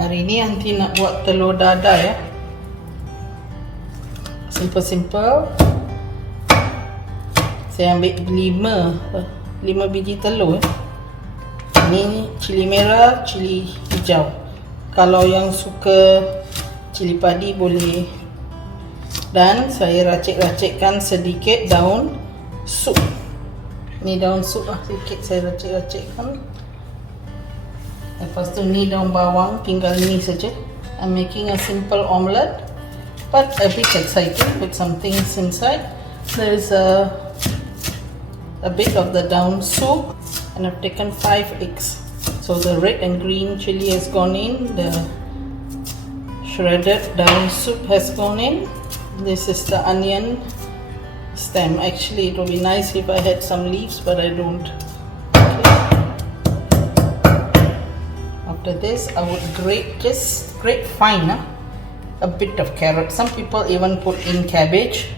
Hari ni Aunty nak buat telur dadah ya. Simple. Saya ambil 5 biji telur. Ini cili merah, cili hijau. Kalau yang suka cili padi boleh. Dan saya racik-racikkan sedikit daun sup. Ni daun sup lah, sedikit saya racik-racikkan. Lepas tu ni daun bawang, tinggal ni saja. I'm making a simple omelette, but a bit exciting with some things inside. There's a bit of the daun soup, and I've taken 5 eggs. So the red and green chili has gone in, the shredded daun soup has gone in. This is the onion stem. Actually, it would be nice if I had some leaves, but I don't. Okay. After this, I would grate fine a bit of carrot. Some people even put in cabbage,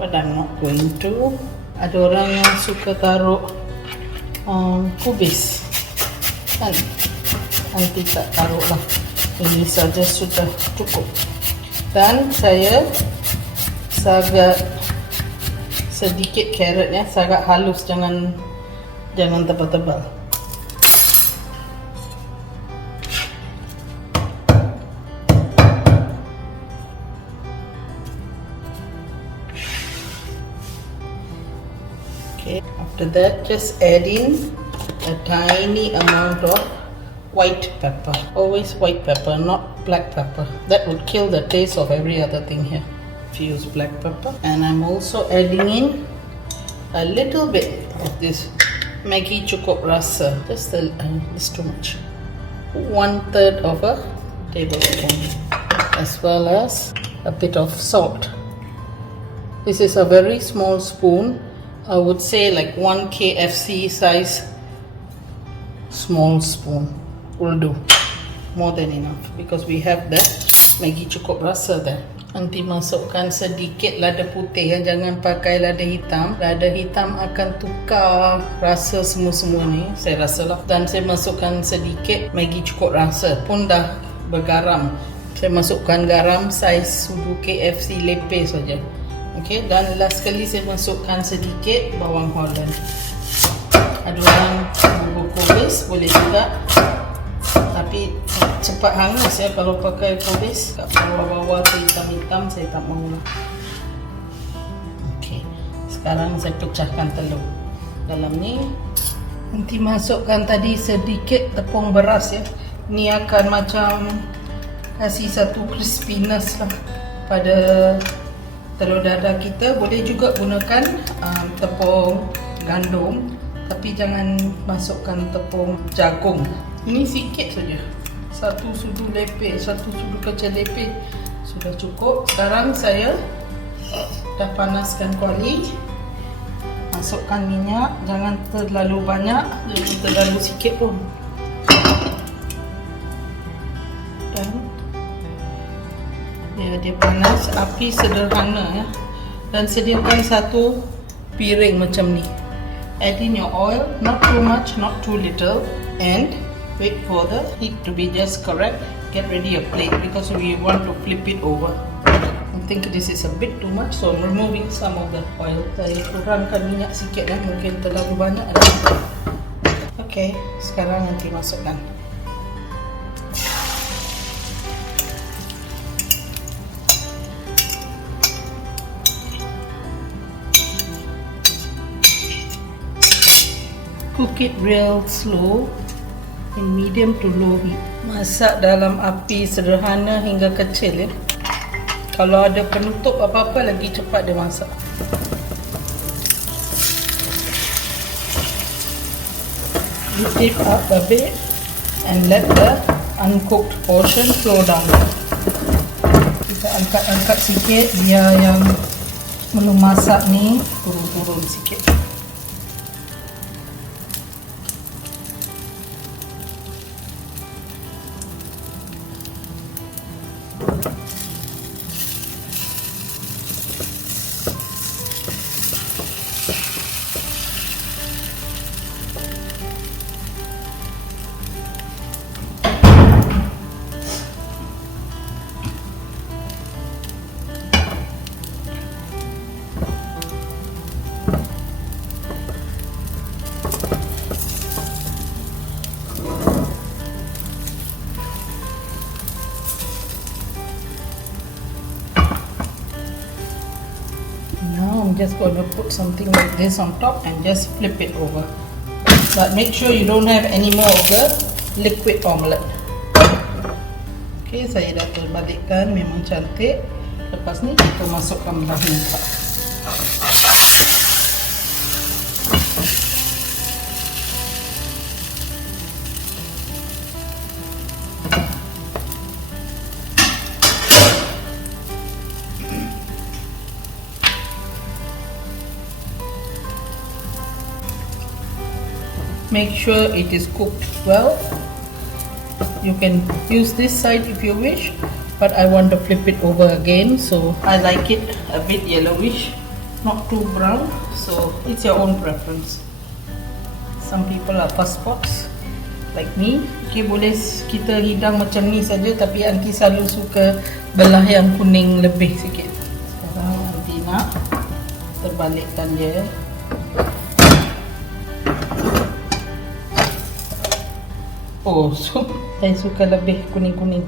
but I'm not going to. Ada orang yang suka taruh kubis, kan? Nanti tak taruh lah. Ini saja sudah cukup. Dan saya sagak sedikit carrot ya, sagak halus, jangan tebal-tebal. Okay, after that just add in a tiny amount of white pepper. Always white pepper, not black pepper. That would kill the taste of every other thing here if you use black pepper. And I'm also adding in a little bit of this Maggi cukup rasa. Just it's too much. 1/3 of a tablespoon, as well as a bit of salt. This is a very small spoon. I would say like 1 KFC size small spoon will do, more than enough, because we have that Maggi cukup rasa there. Nanti masukkan sedikit lada putih ya, jangan pakai lada hitam. Lada hitam akan tukar rasa semua ni, saya rasa lah. Dan saya masukkan sedikit Maggi cukup rasa, pun dah bergaram. Saya masukkan garam saiz sudu KFC lepe saja. Okay, dan last sekali saya masukkan sedikit bawang Holland. Ada orang bubur kubis boleh juga, tapi cepat hangus ya kalau pakai kubis. Kat bawah-bawah tu hitam-hitam, saya tak mahu lah. Okay, sekarang saya pecahkan telur dalam ni. Nanti masukkan tadi sedikit tepung beras ya. Ni akan macam kasih satu crispiness lah pada telur dadah kita. Boleh juga gunakan tepung gandum, tapi jangan masukkan tepung jagung. Ini sikit saja, 1 sudu lepe, 1 sudu kecil lepe sudah cukup. Sekarang saya dah panaskan kuali. Masukkan minyak, jangan terlalu banyak, jangan terlalu sikit pun. Dan dia panas, api sederhana ya. Dan sediakan satu piring macam ni. Add in your oil, not too much, not too little, and wait for the heat to be just correct. Get ready a plate because we want to flip it over. I think this is a bit too much, so I'm removing some of the oil. Saya kurangkan minyak sikit ya, mungkin terlalu banyak. Okay, sekarang nanti masukkan. Cook it real slow in medium to low heat. Masak dalam api sederhana hingga kecil ya. Kalau ada penutup apa-apa lagi cepat dia masak. Heat it up a bit and let the uncooked portion flow down. Kita angkat-angkat sikit biar yang belum masak ni turun-turun sikit. I'm just going to put something like this on top and just flip it over. But make sure you don't have any more of the liquid omelette. Okay, saya dah terbalikkan, memang cantik. Lepas ni kita masukkan belah minta. Make sure it is cooked well. You can use this side if you wish, but I want to flip it over again, so I like it a bit yellowish, not too brown, so it's your own preference. Some people are fuss pots like me. Okay, boleh kita hidang macam ni saja, tapi aunty selalu suka belah yang kuning lebih sikit. Sekarang aunty nak terbalikkan dia. Oh, so saya suka lebih kuning-kuning.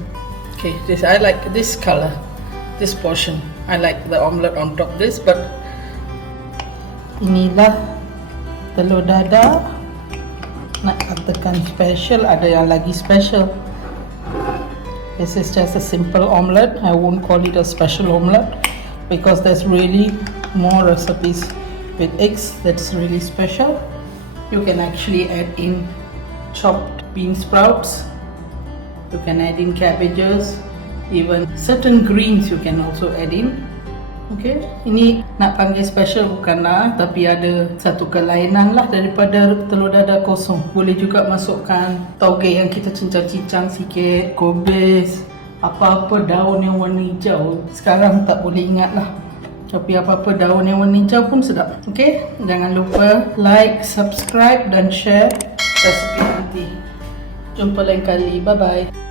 Okay, this I like this color, this portion. I like the omelette on top this, but inilah telur dadah. Nak katakan special, ada yang lagi special. This is just a simple omelette. I won't call it a special omelette because there's really more recipes with eggs that's really special. You can actually add in chopped bean sprouts, you can add in cabbages, even certain greens you can also add in. Okay, ini nak panggil special bukanlah, tapi ada satu kelainan lah daripada telur dadah kosong. Boleh juga masukkan tauge yang kita cincang-cincang sikit, kubis, apa-apa daun yang warna hijau. Sekarang tak boleh ingat lah, tapi apa-apa daun yang warna hijau pun sedap. Okay, jangan lupa like, subscribe dan share resipi nanti. Jumpa lain kali. Bye bye.